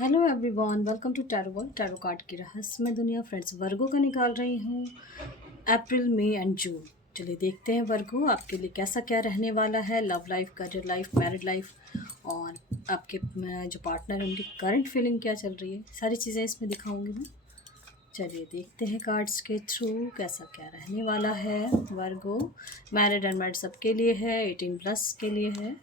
Hello everyone, welcome to tarot world. Tarot card की रहस्यमय दुनिया। फ्रेंड्स, वर्गो का निकाल रही हूँ अप्रैल, मई एंड जून। चलिए देखते हैं वर्गो आपके लिए कैसा क्या रहने वाला है। Love life, career life, married life और आपके जो पार्टनर उनकी करंट फीलिंग क्या चल रही है, सारी चीज़ें इसमें दिखाऊंगी मैं। चलिए देखते हैं कार्ड्स के थ्रू कैसा क्या रहने वाला है वर्गो। मैरिड अनमैरिड सबके लिए है, 18+ के लिए है।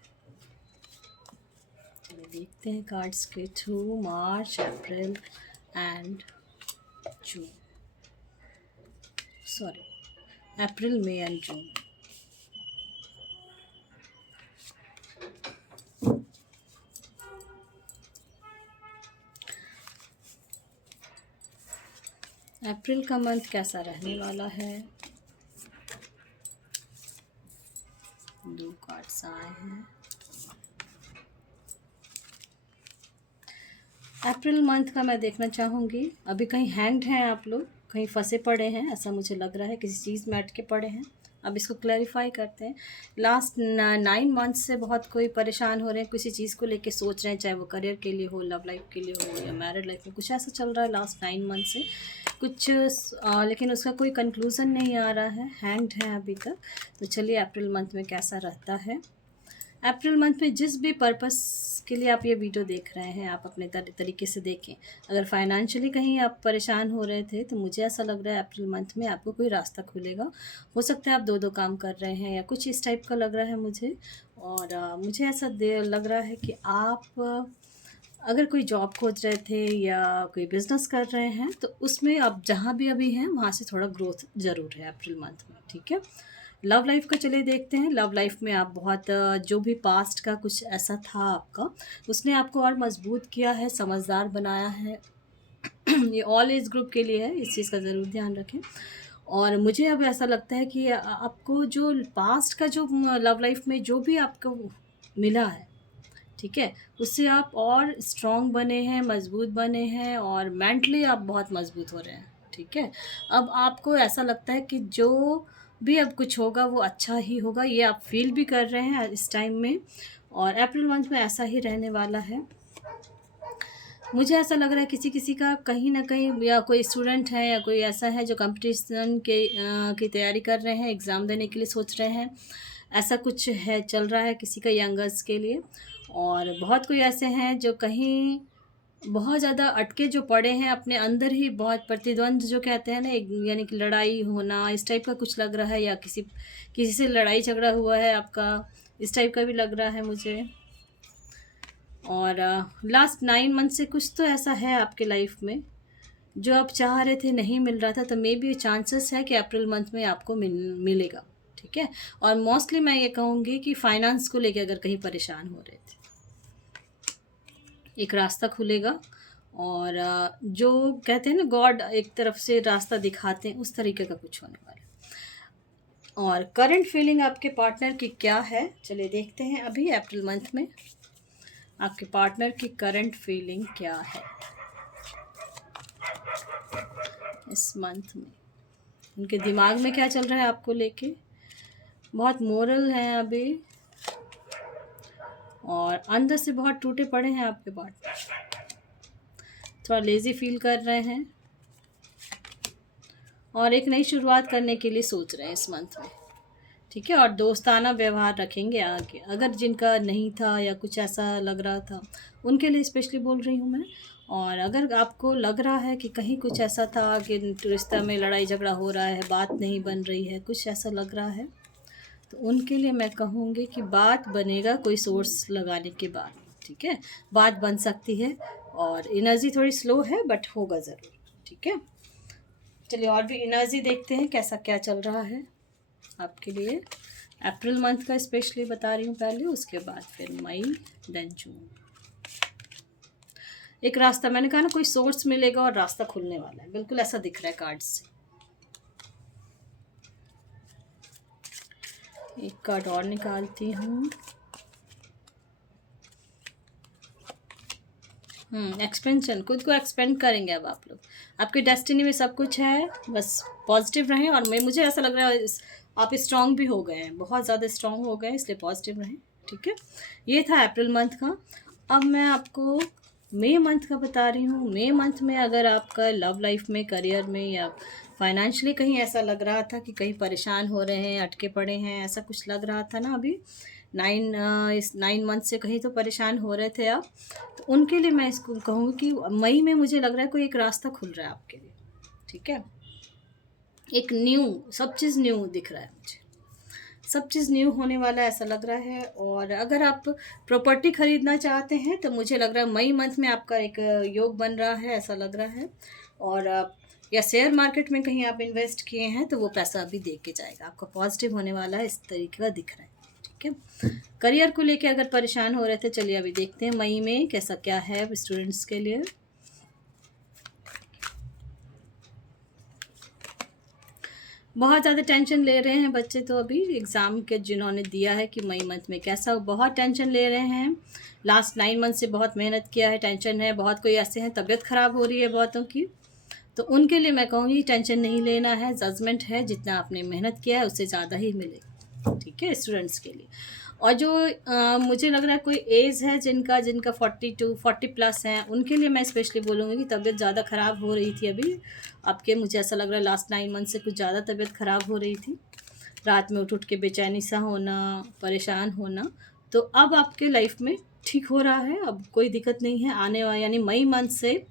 देखते हैं कार्ड्स के through March, April and June. Sorry, April, May and June. अप्रैल का मंथ कैसा रहने वाला है। दो कार्ड्स आए हैं। अप्रैल मंथ का मैं देखना चाहूँगी। अभी कहीं हैंग्ड हैं आप लोग, कहीं फंसे पड़े हैं, ऐसा मुझे लग रहा है, किसी चीज़ में अटके पड़े हैं। अब इसको क्लैरिफाई करते हैं। लास्ट 9 मंथ से बहुत कोई परेशान हो रहे हैं, किसी चीज़ को लेके सोच रहे हैं, चाहे वो करियर के लिए हो, लव लाइफ के लिए हो या मैरिड लाइफ में, कुछ ऐसा चल रहा है लास्ट 9 मंथ से कुछ। लेकिन उसका कोई कंक्लूज़न नहीं आ रहा है, हैंग्ड है अभी तक। तो चलिए अप्रैल मंथ में कैसा रहता है। अप्रैल मंथ में जिस भी पर्पस के लिए आप ये वीडियो देख रहे हैं, आप अपने तरीके से देखें। अगर फाइनेंशियली कहीं आप परेशान हो रहे थे, तो मुझे ऐसा लग रहा है अप्रैल मंथ में आपको कोई रास्ता खुलेगा। हो सकता है आप दो दो काम कर रहे हैं या कुछ इस टाइप का लग रहा है मुझे। और मुझे ऐसा लग रहा है कि आप अगर कोई जॉब खोज रहे थे या कोई बिज़नेस कर रहे हैं, तो उसमें आप जहाँ भी अभी हैं वहाँ से थोड़ा ग्रोथ ज़रूर है अप्रैल मंथ में। ठीक है, लव लाइफ का चलिए देखते हैं। लव लाइफ में आप बहुत जो भी पास्ट का कुछ ऐसा था आपका, उसने आपको और मजबूत किया है, समझदार बनाया है। ये ऑल एज ग्रुप के लिए है, इस चीज़ का ज़रूर ध्यान रखें। और मुझे अब ऐसा लगता है कि आपको जो पास्ट का जो लव लाइफ में जो भी आपको मिला है, ठीक है, उससे आप और स्ट्रॉन्ग बने हैं, मजबूत बने हैं और मेंटली आप बहुत मजबूत हो रहे हैं। ठीक है, अब आपको ऐसा लगता है कि जो भी अब कुछ होगा वो अच्छा ही होगा, ये आप फील भी कर रहे हैं इस टाइम में। और अप्रैल मंथ में ऐसा ही रहने वाला है। मुझे ऐसा लग रहा है किसी किसी का कहीं ना कहीं, या कोई स्टूडेंट है या कोई ऐसा है जो कंपटीशन की तैयारी कर रहे हैं, एग्ज़ाम देने के लिए सोच रहे हैं, ऐसा कुछ है चल रहा है किसी का यंगर्स के लिए। और बहुत कोई ऐसे हैं जो कहीं बहुत ज़्यादा अटके जो पड़े हैं अपने अंदर ही, बहुत प्रतिद्वंद जो कहते हैं ना, यानी कि लड़ाई होना, इस टाइप का कुछ लग रहा है, या किसी किसी से लड़ाई झगड़ा हुआ है आपका, इस टाइप का भी लग रहा है मुझे। और लास्ट 9 मंथ से कुछ तो ऐसा है आपके लाइफ में जो आप चाह रहे थे, नहीं मिल रहा था, तो मे बी चांसेस है कि अप्रैल मंथ में आपको मिलेगा। ठीक है, और मोस्टली मैं ये कहूँगी कि फाइनेंस को लेके अगर कहीं परेशान हो रहे थे, एक रास्ता खुलेगा। और जो कहते हैं ना, गॉड एक तरफ से रास्ता दिखाते हैं, उस तरीके का कुछ होने वाला है। और करंट फीलिंग आपके पार्टनर की क्या है, चलिए देखते हैं अभी अप्रैल मंथ में आपके पार्टनर की करंट फीलिंग क्या है इस मंथ में। उनके दिमाग में क्या चल रहा है आपको लेके। बहुत मोरल हैं अभी और अंदर से बहुत टूटे पड़े हैं आपके पार्टनर, थोड़ा लेज़ी फील कर रहे हैं और एक नई शुरुआत करने के लिए सोच रहे हैं इस मंथ में। ठीक है, और दोस्ताना व्यवहार रखेंगे आगे। अगर जिनका नहीं था या कुछ ऐसा लग रहा था, उनके लिए स्पेशली बोल रही हूँ मैं। और अगर आपको लग रहा है कि कहीं कुछ ऐसा था कि रिश्ता में लड़ाई झगड़ा हो रहा है, बात नहीं बन रही है, कुछ ऐसा लग रहा है, तो उनके लिए मैं कहूँगी कि बात बनेगा कोई सोर्स लगाने के बाद। ठीक है, बात बन सकती है और एनर्जी थोड़ी स्लो है बट होगा ज़रूर। ठीक है, चलिए और भी एनर्जी देखते हैं कैसा क्या चल रहा है आपके लिए। अप्रैल मंथ का स्पेशली बता रही हूँ पहले, उसके बाद फिर मई, देन जून। एक रास्ता, मैंने कहा ना, कोई सोर्स मिलेगा और रास्ता खुलने वाला है, बिल्कुल ऐसा दिख रहा है कार्ड से। एक कार्ड और निकालती हूँ। एक्सपेंशन, खुद को एक्सपेंड करेंगे अब आप लोग। आपकी डेस्टिनी में सब कुछ है, बस पॉजिटिव रहें। और मुझे ऐसा लग रहा है आप स्ट्रांग भी हो गए हैं, बहुत ज़्यादा स्ट्रांग हो गए, इसलिए पॉजिटिव रहें। ठीक है, ये था अप्रैल मंथ का। अब मैं आपको मई मंथ का बता रही हूँ। मई मंथ में अगर आपका लव लाइफ में, करियर में या फाइनेंशियली कहीं ऐसा लग रहा था कि कहीं परेशान हो रहे हैं, अटके पड़े हैं, ऐसा कुछ लग रहा था ना अभी इस 9 मंथ से कहीं तो परेशान हो रहे थे आप, तो उनके लिए मैं इसको कहूँगी कि मई में मुझे लग रहा है कोई एक रास्ता खुल रहा है आपके लिए। ठीक है, एक सब चीज़ न्यू दिख रहा है मुझे, सब चीज़ न्यू होने वाला है ऐसा लग रहा है। और अगर आप प्रॉपर्टी ख़रीदना चाहते हैं तो मुझे लग रहा है मई मंथ में आपका एक योग बन रहा है ऐसा लग रहा है। और या शेयर मार्केट में कहीं आप इन्वेस्ट किए हैं तो वो पैसा अभी दे के जाएगा, आपका पॉजिटिव होने वाला है, इस तरीके का दिख रहा है। ठीक है, करियर को लेके अगर परेशान हो रहे थे, चलिए अभी देखते हैं मई में कैसा क्या है स्टूडेंट्स के लिए। बहुत ज़्यादा टेंशन ले रहे हैं बच्चे तो अभी एग्ज़ाम के जिन्होंने दिया है कि मई मंथ में कैसा, बहुत टेंशन ले रहे हैं। लास्ट 9 मंथ से बहुत मेहनत किया है, टेंशन है। बहुत कोई ऐसे हैं तबीयत ख़राब हो रही है बहुतों की, तो उनके लिए मैं कहूँगी टेंशन नहीं लेना है, जजमेंट है, जितना आपने मेहनत किया है उससे ज़्यादा ही मिलेगा। ठीक है, स्टूडेंट्स के लिए। और जो मुझे लग रहा है कोई एज है जिनका जिनका 40 प्लस हैं, उनके लिए मैं स्पेशली बोलूँगी कि तबीयत ज़्यादा ख़राब हो रही थी अभी आपके, मुझे ऐसा लग रहा है लास्ट 9 मंथ से कुछ ज़्यादा तबीयत ख़राब हो रही थी, रात में उठ के बेचैनी सा होना, परेशान होना, तो अब आपके लाइफ में ठीक हो रहा है, अब कोई दिक्कत नहीं है। आने वाला यानी मई मंथ से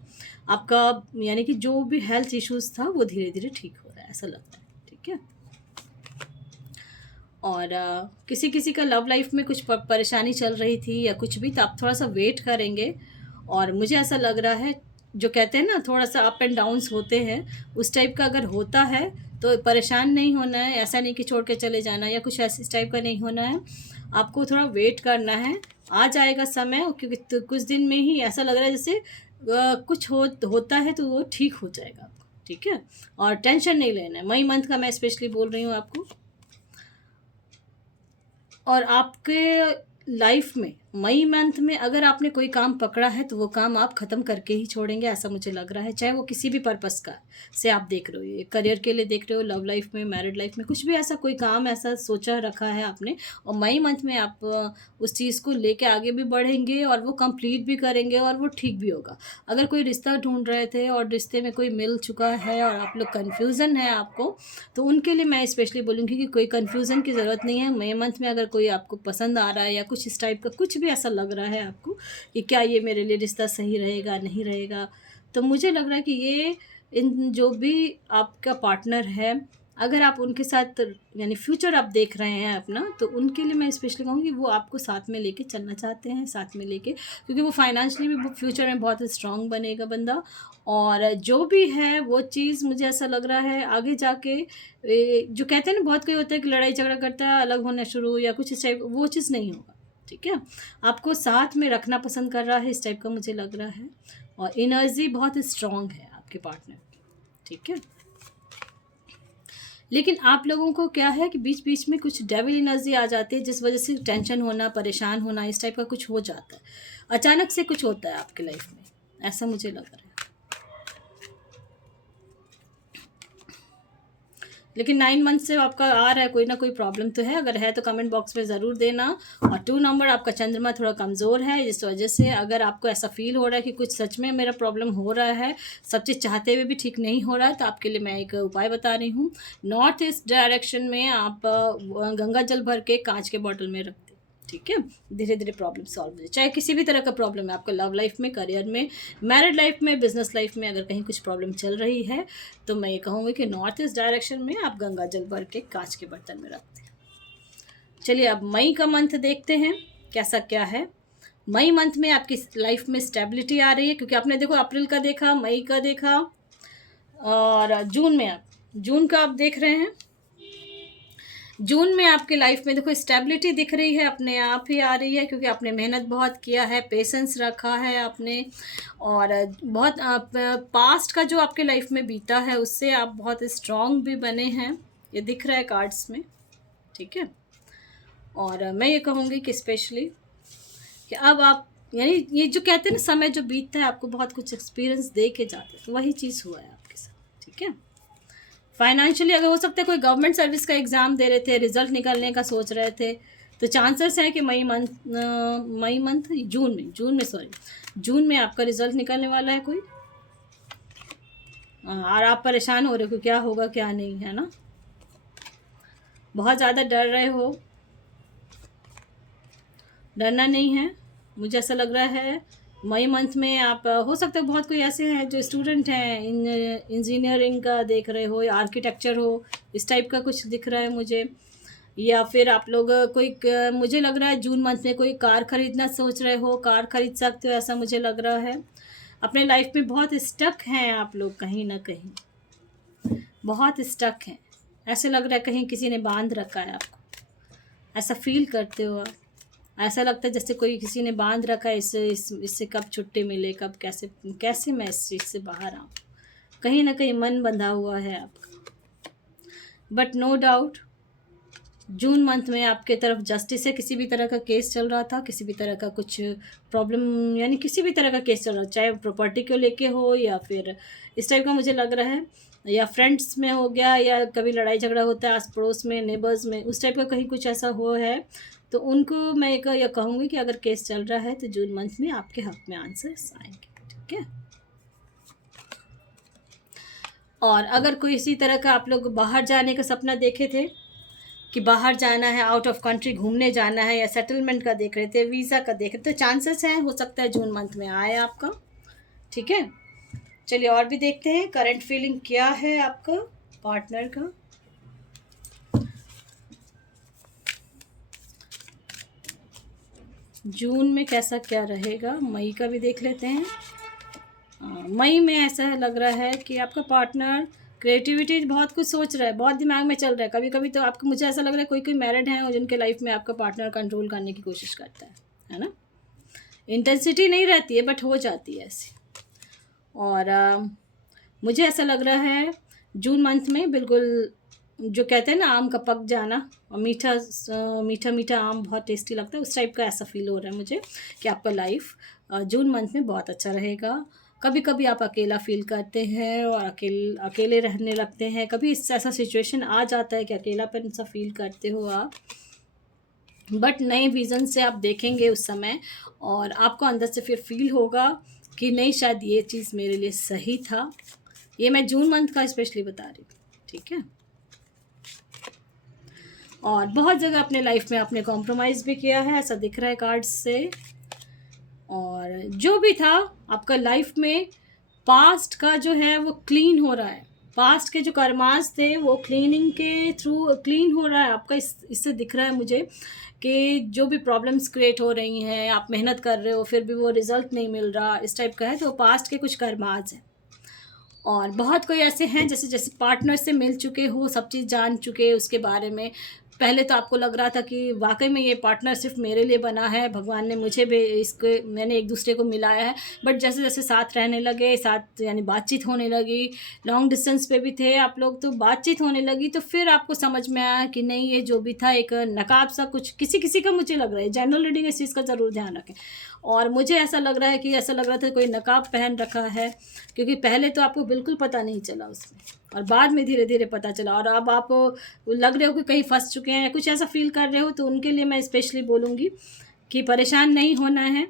आपका यानी कि जो भी हेल्थ इश्यूज़ था वो धीरे धीरे ठीक हो रहा है ऐसा लगता है। ठीक है, और किसी किसी का लव लाइफ में कुछ परेशानी चल रही थी या कुछ भी, तो आप थोड़ा सा वेट करेंगे। और मुझे ऐसा लग रहा है, जो कहते हैं ना थोड़ा सा अप एंड डाउन्स होते हैं, उस टाइप का अगर होता है तो परेशान नहीं होना है, ऐसा नहीं कि छोड़ के चले जाना या कुछ ऐसे इस टाइप का नहीं होना है, आपको थोड़ा वेट करना है। आ जाएगा समय, क्योंकि तो कुछ दिन में ही ऐसा लग रहा है जैसे कुछ होता है तो वो ठीक हो जाएगा आपको। ठीक है, और टेंशन नहीं लेना है, मई मंथ का मैं स्पेशली बोल रही हूँ आपको। और आपके लाइफ में मई मंथ में अगर आपने कोई काम पकड़ा है तो वो काम आप ख़त्म करके ही छोड़ेंगे ऐसा मुझे लग रहा है, चाहे वो किसी भी पर्पस का से आप देख रहे हो, ये करियर के लिए देख रहे हो, लव लाइफ में, मैरिड लाइफ में, कुछ भी ऐसा कोई काम ऐसा सोचा रखा है आपने, और मई मंथ में आप उस चीज़ को लेके आगे भी बढ़ेंगे और वो कंप्लीट भी करेंगे और वो ठीक भी होगा। अगर कोई रिश्ता ढूंढ रहे थे और रिश्ते में कोई मिल चुका है और आप लोग कन्फ्यूज़न है आपको, तो उनके लिए मैं स्पेशली बोलूँगी कि कोई कन्फ्यूज़न की ज़रूरत नहीं है। मई मंथ में अगर कोई आपको पसंद आ रहा है या कुछ इस टाइप का कुछ भी ऐसा लग रहा है आपको कि क्या ये मेरे लिए रिश्ता सही रहेगा नहीं रहेगा, तो मुझे लग रहा है कि ये इन जो भी आपका पार्टनर है, अगर आप उनके साथ यानी फ्यूचर आप देख रहे हैं अपना, तो उनके लिए मैं स्पेशली कहूँगी वो आपको साथ में लेके चलना चाहते हैं, साथ में लेके, क्योंकि वो फाइनेंशियली भी फ्यूचर में बहुत स्ट्रांग बनेगा बंदा। और जो भी है वो चीज़ मुझे ऐसा लग रहा है आगे जाके जो कहते हैं ना बहुत कोई होता है कि लड़ाई झगड़ा करता है, अलग होना शुरू या कुछ इस टाइप, वो चीज़ नहीं होगा। ठीक है, आपको साथ में रखना पसंद कर रहा है इस टाइप का मुझे लग रहा है, और एनर्जी बहुत स्ट्रांग है आपके पार्टनर की। ठीक है, लेकिन आप लोगों को क्या है कि बीच बीच में कुछ डेविल एनर्जी आ जाती है, जिस वजह से टेंशन होना, परेशान होना, इस टाइप का कुछ हो जाता है, अचानक से कुछ होता है आपके लाइफ में, ऐसा मुझे लग रहा है। लेकिन 9 मंथ से आपका आ रहा है कोई ना कोई प्रॉब्लम तो है, अगर है तो कमेंट बॉक्स में ज़रूर देना। और 2 नंबर आपका चंद्रमा थोड़ा कमज़ोर है, इस वजह से अगर आपको ऐसा फील हो रहा है कि कुछ सच में मेरा प्रॉब्लम हो रहा है, सब चीज़ चाहते हुए भी ठीक नहीं हो रहा है, तो आपके लिए मैं एक उपाय बता रही हूँ। नॉर्थ ईस्ट डायरेक्शन में आप गंगा जल भर के कांच के बॉटल में रख दें। ठीक है, धीरे धीरे प्रॉब्लम सॉल्व हो जाए, चाहे किसी भी तरह का प्रॉब्लम है आपको, लव लाइफ में, करियर में, मैरिड लाइफ में, बिजनेस लाइफ में, अगर कहीं कुछ प्रॉब्लम चल रही है तो मैं ये कहूँगी कि नॉर्थ ईस्ट डायरेक्शन में आप गंगा जल भर के कांच के बर्तन में रखते हैं। चलिए अब मई का मंथ देखते हैं कैसा क्या है। मई मंथ में आपकी लाइफ में स्टेबिलिटी आ रही है, क्योंकि आपने देखो अप्रैल का देखा, मई का देखा, और जून का आप देख रहे हैं। जून में आपके लाइफ में देखो स्टेबिलिटी दिख रही है, अपने आप ही आ रही है, क्योंकि आपने मेहनत बहुत किया है, पेशेंस रखा है आपने, और बहुत पास्ट का जो आपके लाइफ में बीता है उससे आप बहुत स्ट्रांग भी बने हैं, ये दिख रहा है कार्ड्स में। ठीक है, और मैं ये कहूँगी कि स्पेशली कि अब आप यानी ये जो कहते हैं ना समय जो बीतता है आपको बहुत कुछ एक्सपीरियंस दे के जाते हैं, तो वही चीज़ हुआ है आपके साथ। ठीक है, फाइनेंशियली अगर हो सकता है कोई गवर्नमेंट सर्विस का एग्ज़ाम दे रहे थे, रिजल्ट निकालने का सोच रहे थे, तो चांसेस है कि जून में आपका रिजल्ट निकलने वाला है कोई। और आप परेशान हो रहे हो कि क्या होगा क्या नहीं, है ना, बहुत ज़्यादा डर रहे हो। डरना नहीं है, मुझे ऐसा लग रहा है मई मंथ में आप हो सकता है बहुत कोई ऐसे हैं जो स्टूडेंट हैं, इंजीनियरिंग का देख रहे हो या आर्किटेक्चर हो, इस टाइप का कुछ दिख रहा है मुझे। या फिर आप लोग मुझे लग रहा है जून मंथ में कोई कार ख़रीदना सोच रहे हो, कार ख़रीद सकते हो ऐसा मुझे लग रहा है। अपने लाइफ में बहुत स्टक हैं आप लोग, कहीं ना कहीं बहुत स्टक हैं, ऐसे लग रहा है कहीं किसी ने बांध रखा है आपको, ऐसा फील करते हो आप। ऐसा लगता है जैसे कोई किसी ने बांध रखा है, इससे कब छुट्टी मिले, कब कैसे कैसे मैं इस चीज़ से बाहर आऊँ, कहीं ना कहीं मन बंधा हुआ है आपका। But no doubt June month में आपके तरफ जस्टिस है, किसी भी तरह का केस चल रहा था, किसी भी तरह का कुछ प्रॉब्लम यानी किसी भी तरह का केस चल रहा है, चाहे प्रॉपर्टी को लेके हो या फिर इस टाइप का मुझे लग रहा है, या फ्रेंड्स में हो गया, या कभी लड़ाई झगड़ा होता है आस पड़ोस में, नेबर्स में, उस टाइप का कहीं कुछ ऐसा हो है। तो उनको मैं यह कहूँगी कि अगर केस चल रहा है तो जून मंथ में आपके हक में आंसर्स आएंगे, ठीक है। और अगर कोई इसी तरह का आप लोग बाहर जाने का सपना देखे थे कि बाहर जाना है, आउट ऑफ कंट्री घूमने जाना है, या सेटलमेंट का देख रहे थे, वीज़ा का देख रहे थे, तो चांसेस हैं हो सकता है जून मंथ में आए आपका, ठीक है। चलिए और भी देखते हैं करंट फीलिंग क्या है आपका पार्टनर का। जून में कैसा क्या रहेगा, मई का भी देख लेते हैं। मई में ऐसा लग रहा है कि आपका पार्टनर क्रिएटिविटी बहुत कुछ सोच रहा है, बहुत दिमाग में चल रहा है। कभी कभी तो आपको, मुझे ऐसा लग रहा है कोई कोई मैरिड है और जिनके लाइफ में आपका पार्टनर कंट्रोल करने की कोशिश करता है ना। इंटेंसिटी नहीं रहती है बट हो जाती है ऐसी। और मुझे ऐसा लग रहा है जून मंथ में बिल्कुल जो कहते हैं ना आम का पक जाना, और मीठा मीठा मीठा आम बहुत टेस्टी लगता है, उस टाइप का ऐसा फील हो रहा है मुझे कि आपका लाइफ जून मंथ में बहुत अच्छा रहेगा। कभी कभी आप अकेला फील करते हैं और अकेले रहने लगते हैं, कभी ऐसा सिचुएशन आ जाता है कि अकेलापन सा फील करते हो आप, बट नए विज़न से आप देखेंगे उस समय और आपको अंदर से फिर फील होगा कि नहीं, शायद ये चीज़ मेरे लिए सही था। ये मैं जून मंथ का स्पेशली बता रही हूँ, ठीक है। और बहुत जगह अपने लाइफ में आपने कॉम्प्रोमाइज़ भी किया है, ऐसा दिख रहा है कार्ड्स से। और जो भी था आपका लाइफ में, पास्ट का जो है वो क्लीन हो रहा है, पास्ट के जो कर्मास थे वो क्लीनिंग के थ्रू क्लीन हो रहा है आपका। इससे दिख रहा है मुझे कि जो भी प्रॉब्लम्स क्रिएट हो रही हैं, आप मेहनत कर रहे हो फिर भी वो रिज़ल्ट नहीं मिल रहा, इस टाइप का है, तो पास्ट के कुछ कर्मास हैं। और बहुत कोई ऐसे हैं जैसे पार्टनर से मिल चुके हो, सब चीज़ जान चुके उसके बारे में। पहले तो आपको लग रहा था कि वाकई में ये पार्टनर सिर्फ मेरे लिए बना है, भगवान ने मुझे भी मैंने एक दूसरे को मिलाया है। बट जैसे जैसे साथ रहने लगे, साथ यानी बातचीत होने लगी, लॉन्ग डिस्टेंस पे भी थे आप लोग, तो बातचीत होने लगी, तो फिर आपको समझ में आया कि नहीं, ये जो भी था एक नकाब सा कुछ किसी किसी का, मुझे लग रहा है जनरल रीडिंग इस चीज़ का ज़रूर ध्यान रखें। और मुझे ऐसा लग रहा है कि ऐसा लग रहा था कोई नकाब पहन रखा है, क्योंकि पहले तो आपको बिल्कुल पता नहीं चला उसमें, और बाद में धीरे धीरे पता चला। और अब आप लग रहे हो कि कहीं फंस चुके हैं या कुछ ऐसा फील कर रहे हो, तो उनके लिए मैं स्पेशली बोलूँगी कि परेशान नहीं होना है।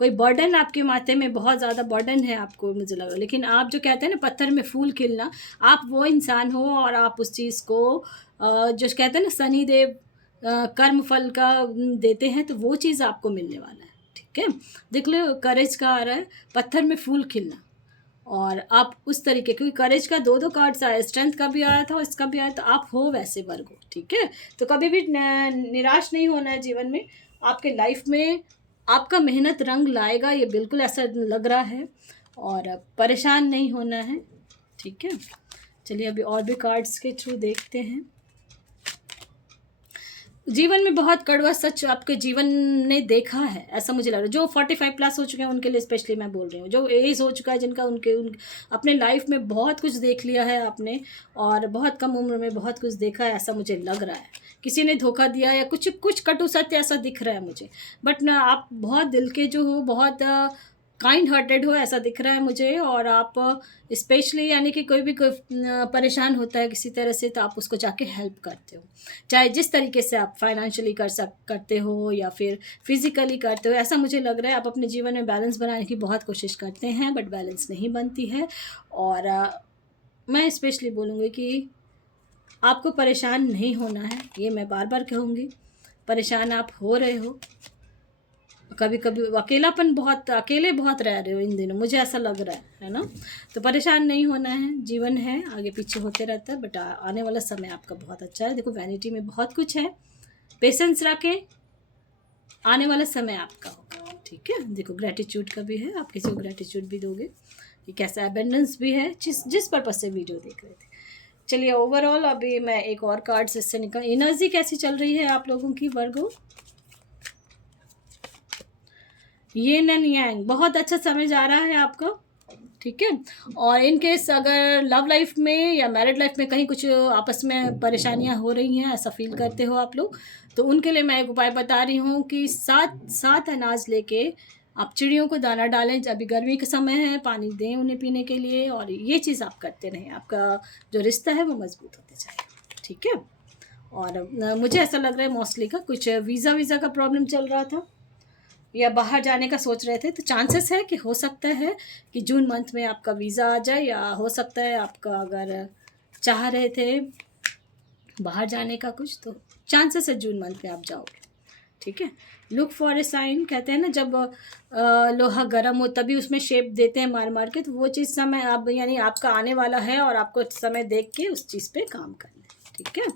कोई बर्डन आपके माथे में, बहुत ज़्यादा बर्डन है आपको मुझे लग रहा है, लेकिन आप जो कहते हैं ना पत्थर में फूल खिलना, आप वो इंसान हो और आप उस चीज़ को जो कहते हैं ना शनिदेव कर्म फल का देते हैं, तो वो चीज़ आपको मिलने वाला है, ठीक है। देख लो करेज का आ रहा है, पत्थर में फूल खिलना, और आप उस तरीके, क्योंकि करेज का दो कार्ड्स आए, स्ट्रेंथ का भी आया था और इसका भी आया, तो आप हो वैसे वर्ग हो, ठीक है। तो कभी भी निराश नहीं होना है जीवन में, आपके लाइफ में आपका मेहनत रंग लाएगा, ये बिल्कुल ऐसा लग रहा है, और परेशान नहीं होना है, ठीक है। चलिए अभी और भी कार्ड्स के थ्रू देखते हैं। जीवन में बहुत कड़वा सच आपके जीवन ने देखा है, ऐसा मुझे लग रहा है। जो 45 प्लस हो चुके हैं उनके लिए स्पेशली मैं बोल रही हूँ, जो एज हो चुका है जिनका, उनके अपने लाइफ में बहुत कुछ देख लिया है आपने, और बहुत कम उम्र में बहुत कुछ देखा है, ऐसा मुझे लग रहा है। किसी ने धोखा दिया या कुछ कटु सत्य ऐसा दिख रहा है मुझे, बट ना आप बहुत दिल के जो हो, बहुत काइंड हार्टेड हो ऐसा दिख रहा है मुझे, और आप स्पेशली यानी कि कोई परेशान होता है किसी तरह से तो आप उसको जाके हेल्प करते हो, चाहे जिस तरीके से आप फाइनेंशियली करते हो या फिर फिज़िकली करते हो। ऐसा मुझे लग रहा है आप अपने जीवन में बैलेंस बनाने की बहुत कोशिश करते हैं, बट बैलेंस नहीं बनती है। और मैं स्पेशली बोलूँगी कि आपको परेशान नहीं होना है, ये मैं बार बार कहूँगी। परेशान आप हो रहे हो, कभी कभी अकेले बहुत रह रहे हो इन दिनों, मुझे ऐसा लग रहा है ना। तो परेशान नहीं होना है, जीवन है, आगे पीछे होते रहता है, बट आने वाला समय आपका बहुत अच्छा है। देखो वैनिटी में बहुत कुछ है, पेशेंस रखें, आने वाला समय आपका होगा, ठीक है। देखो ग्रेटिट्यूड का भी है, आप किसी को ग्रेटिट्यूड भी दोगे, कि कैसा अबेंडेंस भी है, जिस पर्पज़ से वीडियो देख रहे थे। चलिए ओवरऑल अभी मैं एक और कार्ड से इससे निकाल, एनर्जी कैसी चल रही है आप लोगों की वर्गो। यिन एंड यांग, बहुत अच्छा समय जा रहा है आपका, ठीक है। और इन केस अगर लव लाइफ में या मैरिड लाइफ में कहीं कुछ आपस में परेशानियां हो रही हैं, ऐसा फील करते हो आप लोग, तो उनके लिए मैं एक उपाय बता रही हूँ कि 7 अनाज लेके आप चिड़ियों को दाना डालें। अभी गर्मी का समय है, पानी दें उन्हें पीने के लिए, और ये चीज़ आप करते रहें, आपका जो रिश्ता है वो मजबूत होते जाएगा, ठीक है। और मुझे ऐसा लग रहा है मोस्टली का कुछ वीज़ा का प्रॉब्लम चल रहा था या बाहर जाने का सोच रहे थे, तो चांसेस है कि हो सकता है कि जून मंथ में आपका वीज़ा आ जाए, या हो सकता है आपका अगर चाह रहे थे बाहर जाने का कुछ, तो चांसेस है जून मंथ में आप जाओगे, ठीक है। लुक फॉर ए साइन, कहते हैं ना जब लोहा गर्म हो तभी उसमें शेप देते हैं मार के, तो वो चीज़ समय अब यानी आपका आने वाला है, और आपको समय देख के उस चीज़ पे काम करना है, ठीक है।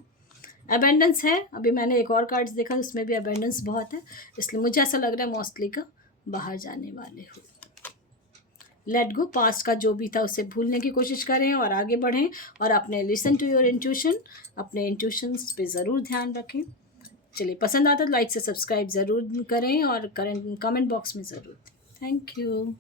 अबेंडेंस है, अभी मैंने एक और कार्ड्स देखा उसमें भी अबेंडेंस बहुत है, इसलिए मुझे ऐसा लग रहा है मोस्टली का बाहर जाने वाले हो। लेट गो, पास्ट का जो भी था उसे भूलने की कोशिश करें और आगे बढ़ें, और अपने लिसन टू योर इंट्यूशन, अपने इंट्यूशंस पे ज़रूर ध्यान रखें। चलिए पसंद आता तो लाइक से सब्सक्राइब ज़रूर करें, और कमेंट बॉक्स में ज़रूर। Thank you.